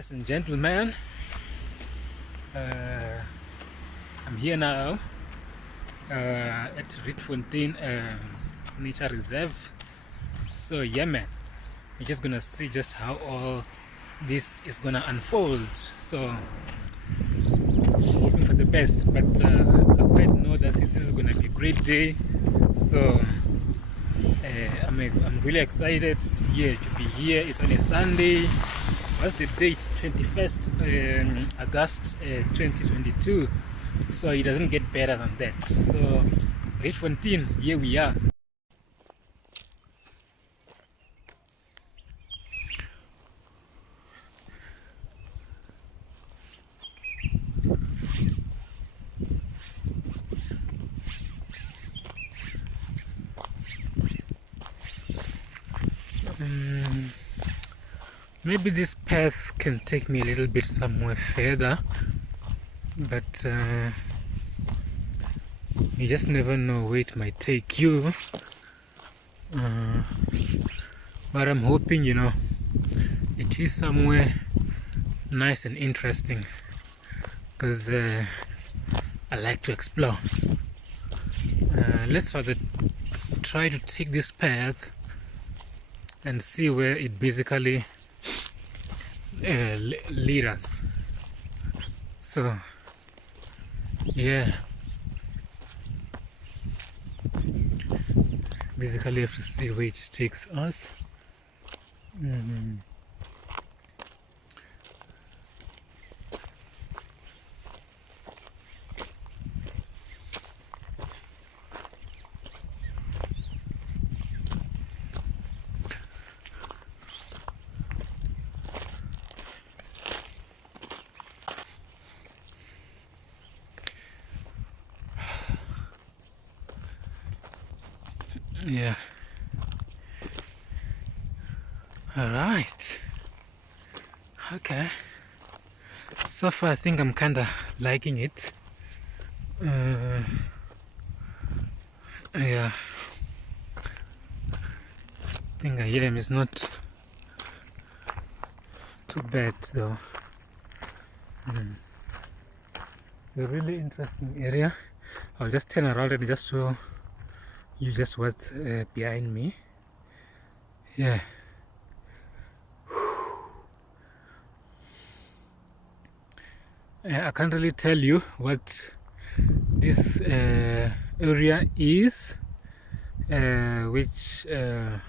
Ladies and gentlemen, I'm here now at Rietfontein Nature Reserve. So yeah man, we're just gonna see just how all this is gonna unfold. So hoping for the best, but I quite know that this is gonna be a great day. So I'm really excited to be here. It's on a Sunday. What's the date? 21st August 2022. So it doesn't get better than that. So Rietfontein, here we are. Maybe this path can take me a little bit somewhere further, but you just never know where it might take you. But I'm hoping, it is somewhere nice and interesting, because I like to explore. Let's rather try to take this path and see where it basically lead us. So yeah, basically have to see where it takes us. Yeah. All right. Okay. So far, I think I'm kind of liking it. Yeah. I think I am. It's not too bad though. It's a really interesting area. I'll just turn around and just show you just what's behind me. Yeah. I can't really tell you what this area is, which I'm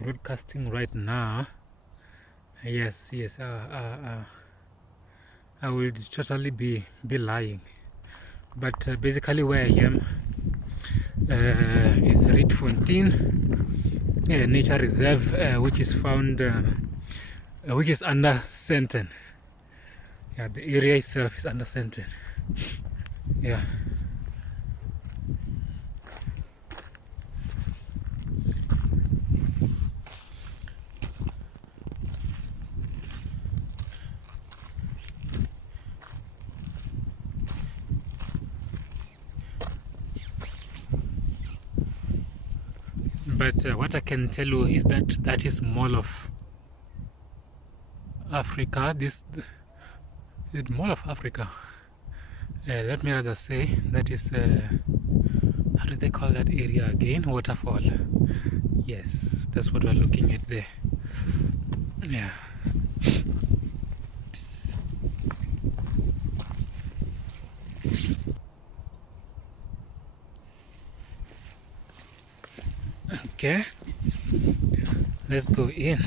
broadcasting right now. Yes, I will totally be lying, but basically where I am is Rietfontein Nature Reserve, which is found, which is under Rietfontein. Yeah, the area itself is under Rietfontein. Yeah. But what I can tell you is that is Mall of Africa. This is Mall of Africa. Let me rather say that is how do they call that area again? Waterfall. Yes, that's what we're looking at there. Yeah. Okay, let's go in.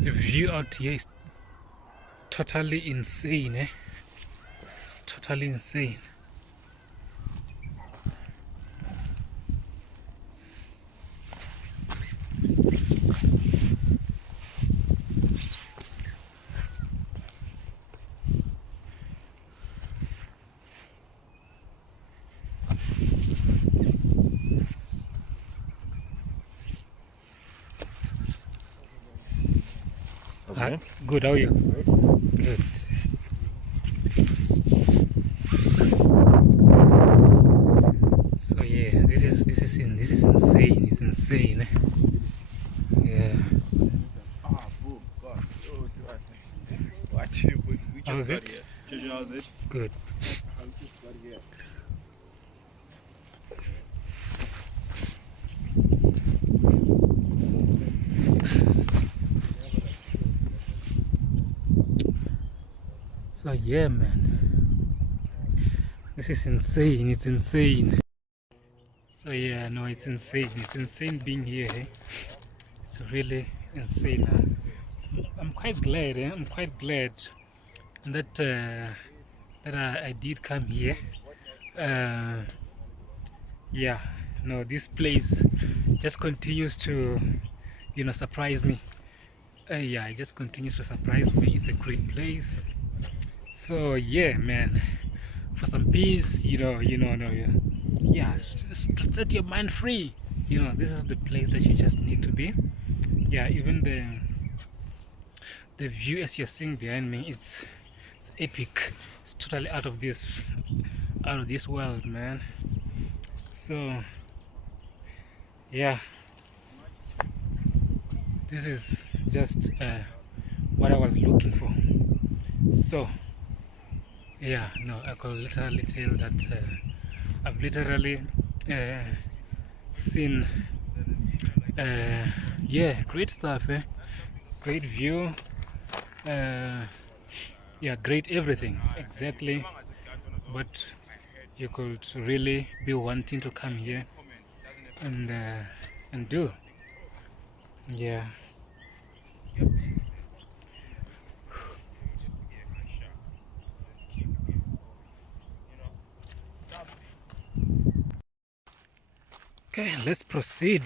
The view out here is totally insane, eh? It's totally insane. Good, how are you? Good. So yeah, this is insane. It's insane. Yeah. How's it? Good. So yeah, man, this is insane. It's insane. So yeah, no, it's insane. It's insane being here. Eh? It's really insane. I'm quite glad. I'm quite glad that I did come here. Yeah, no, this place just continues to, surprise me. Yeah, it just continues to surprise me. It's a great place. So yeah, man, for some peace, no, yeah, just to set your mind free. This is the place that you just need to be. Yeah, even the view as you're seeing behind me, it's epic. It's totally out of this world, man. So yeah, this is just what I was looking for. So yeah, no, I could literally tell that I've literally seen yeah, great stuff, great view, yeah, great everything, exactly what you could really be wanting to come here and do. Yeah. Okay, let's proceed.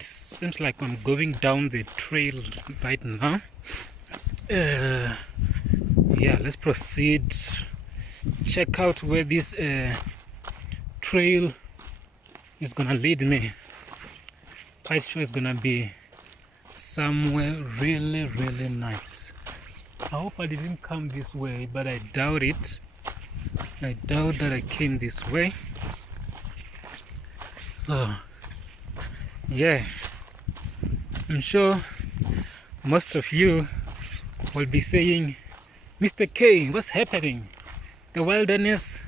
Seems like I'm going down the trail right now. Yeah, let's proceed. Check out where this trail is gonna lead me. Quite sure it's gonna be somewhere really, really nice. I hope I didn't come this way, but I doubt it. I doubt that I came this way. So yeah, I'm sure most of you will be saying, Mr. K, what's happening? The wilderness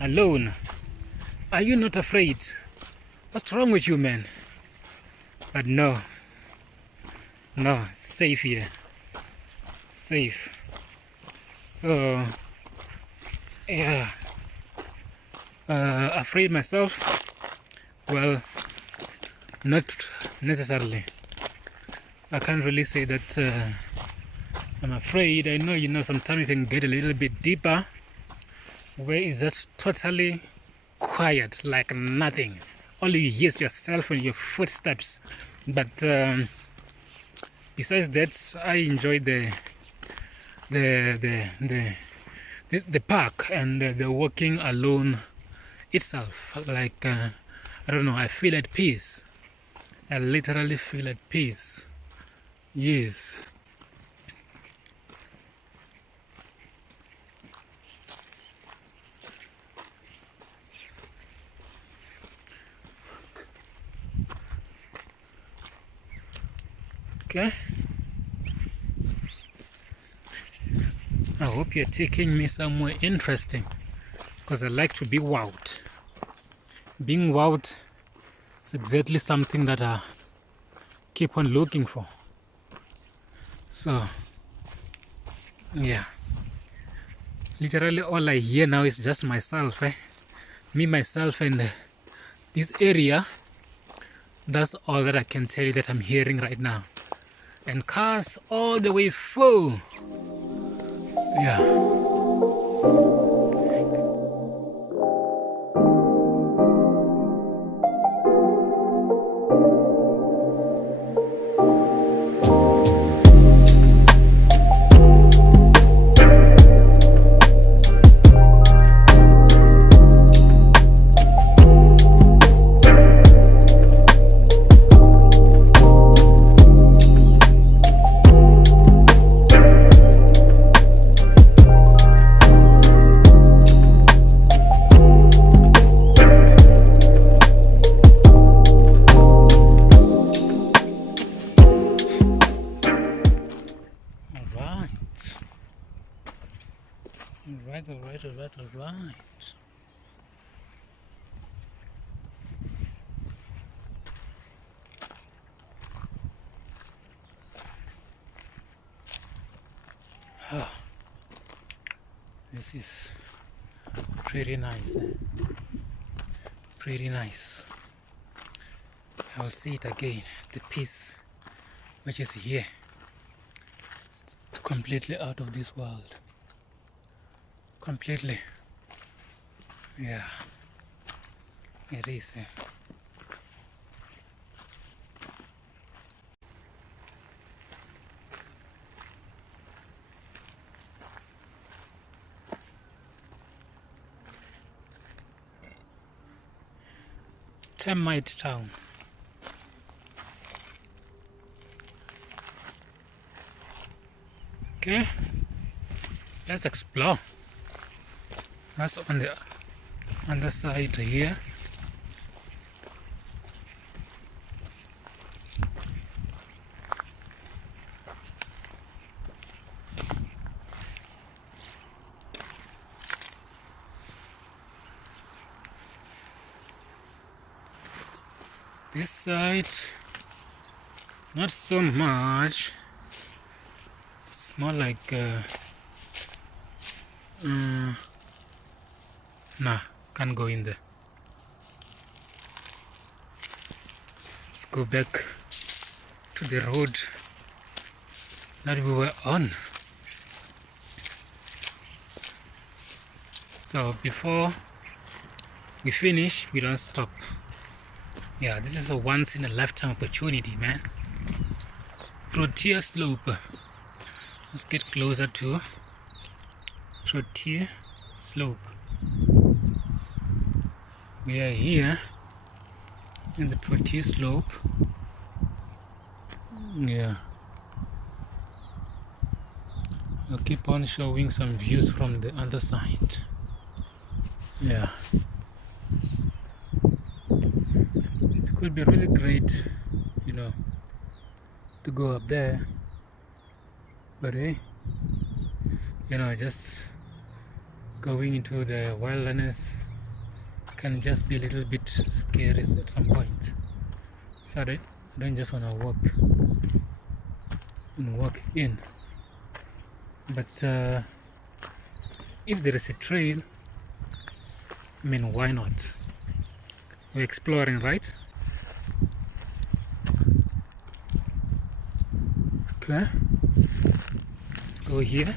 alone. Are you not afraid? What's wrong with you, man? But no, it's safe here. Safe. So yeah, afraid myself? Well, not necessarily. I can't really say that I'm afraid. I know, sometimes you can get a little bit deeper where it's just totally quiet, like nothing. All you hear is yourself and your footsteps. But besides that, I enjoy the park and the walking alone itself. Like I don't know, I feel at peace. I literally feel at peace. Yes. Okay. I hope you're taking me somewhere interesting, because I like to be wowed. Being wowed is exactly something that I keep on looking for. So yeah, literally all I hear now is just myself, me, myself, and this area. That's all that I can tell you that I'm hearing right now. And cars all the way full. Yeah. Alright. Oh, this is pretty nice. Pretty nice. I'll see it again. The piece which is here. It's completely out of this world. Completely. Yeah. It is. Termite town. Okay, let's explore. That's on the other side here. This side, not so much. It's more like nah, can't go in there. Let's go back to the road that we were on. So before we finish, we don't stop. Yeah, this is a once in a lifetime opportunity, man. Frontier slope. Let's get closer to Frontier slope. We are here in the Frontier slope. Yeah. I'll keep on showing some views from the other side. Yeah. It could be really great, you know, to go up there, but hey, you know, just going into the wilderness can just be a little bit scary at some point. So I don't just want to walk in, but if there is a trail, I mean, why not? We're exploring, right? Okay, let's go here.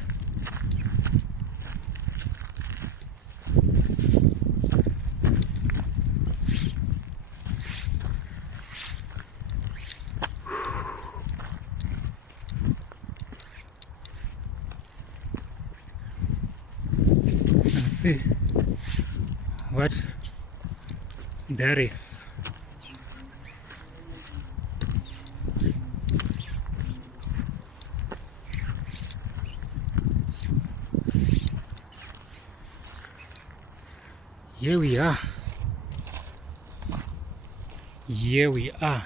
And see what there is. Here we are. Here we are.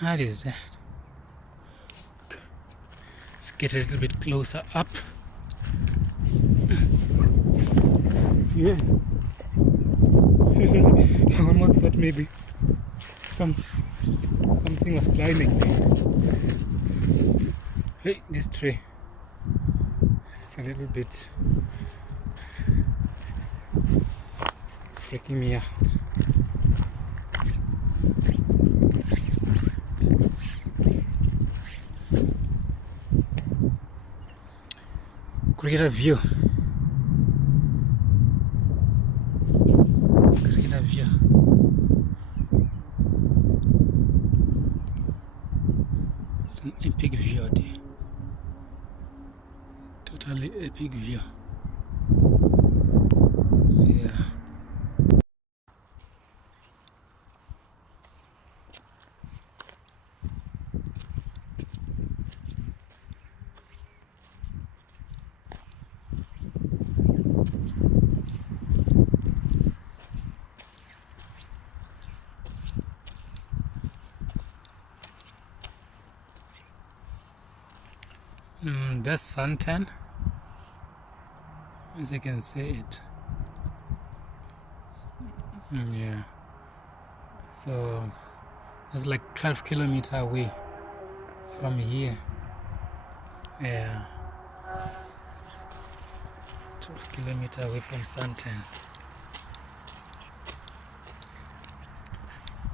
What is that? Let's get a little bit closer up. Yeah. I almost thought maybe something was climbing me. Hey, this tree. It's a little bit freaking me out. Greater view. Greater view. It's an epic view out here. Totally epic view. Yeah. That's suntan, as you can see it. Yeah, so it's like 12 kilometers away from here. Yeah, 12 kilometers away from suntan.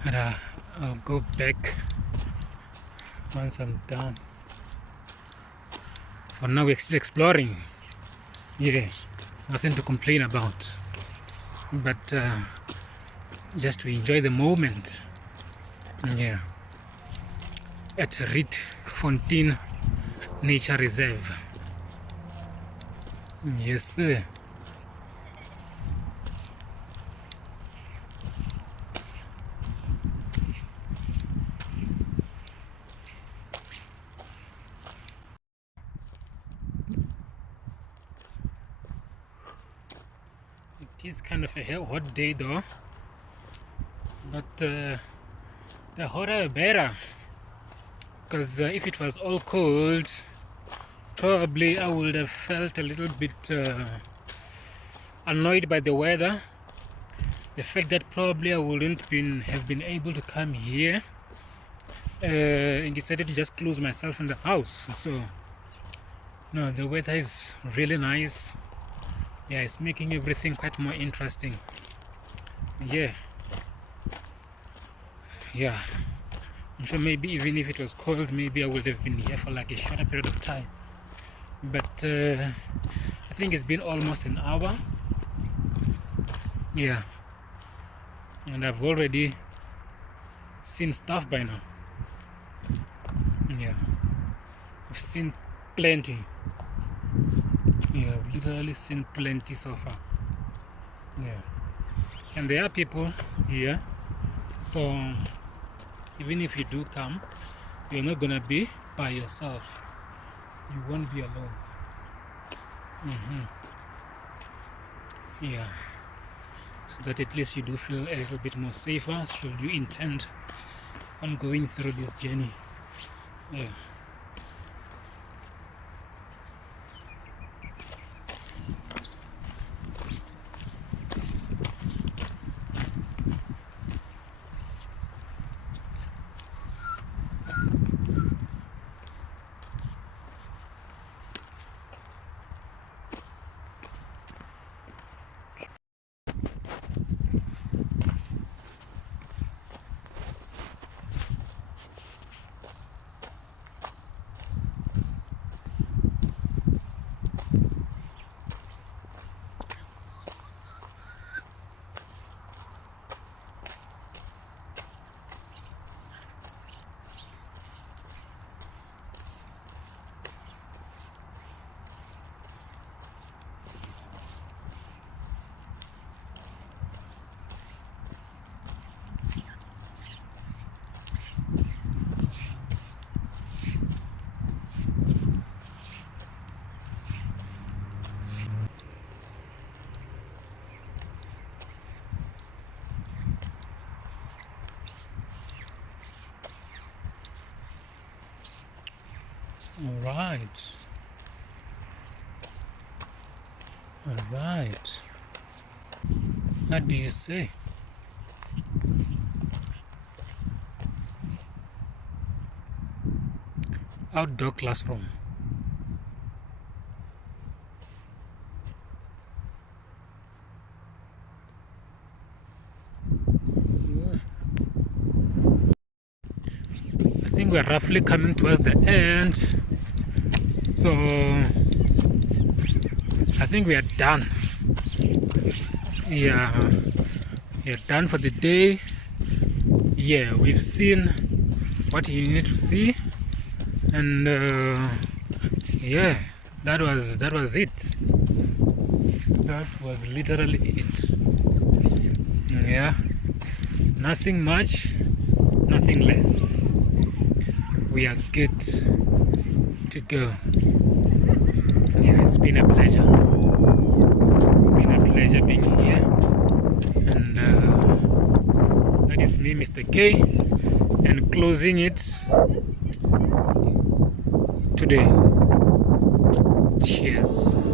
And I'll go back once I'm done. For now we're still exploring. Yeah, nothing to complain about, but just to enjoy the moment. Yeah, at Rietfontein Nature Reserve. Yes sir. It is kind of a hot day though, but the hotter the better, because if it was all cold, probably I would have felt a little bit annoyed by the weather. The fact that probably I wouldn't have been able to come here, and decided to just close myself in the house. So no, the weather is really nice. Yeah, it's making everything quite more interesting. Yeah, I'm sure maybe even if it was cold, maybe I would have been here for like a shorter period of time, but I think it's been almost an hour. Yeah, and I've already seen stuff by now. Yeah, I've seen plenty. Yeah, I've literally seen plenty so far. Yeah, and there are people here, so even if you do come, you're not gonna be by yourself. You won't be alone. Yeah, so that at least you do feel a little bit more safer should you intend on going through this journey. Yeah. All right. What do you say? Outdoor classroom. I think we're roughly coming towards the end, so I think we are done. Yeah, we are done for the day. Yeah, we've seen what you need to see, and yeah, that was it. That was literally it. Yeah, nothing much, nothing less. We are good to go. Yeah, it's been a pleasure. It's been a pleasure being here, and that is me, Mr. K, and closing it today. Cheers.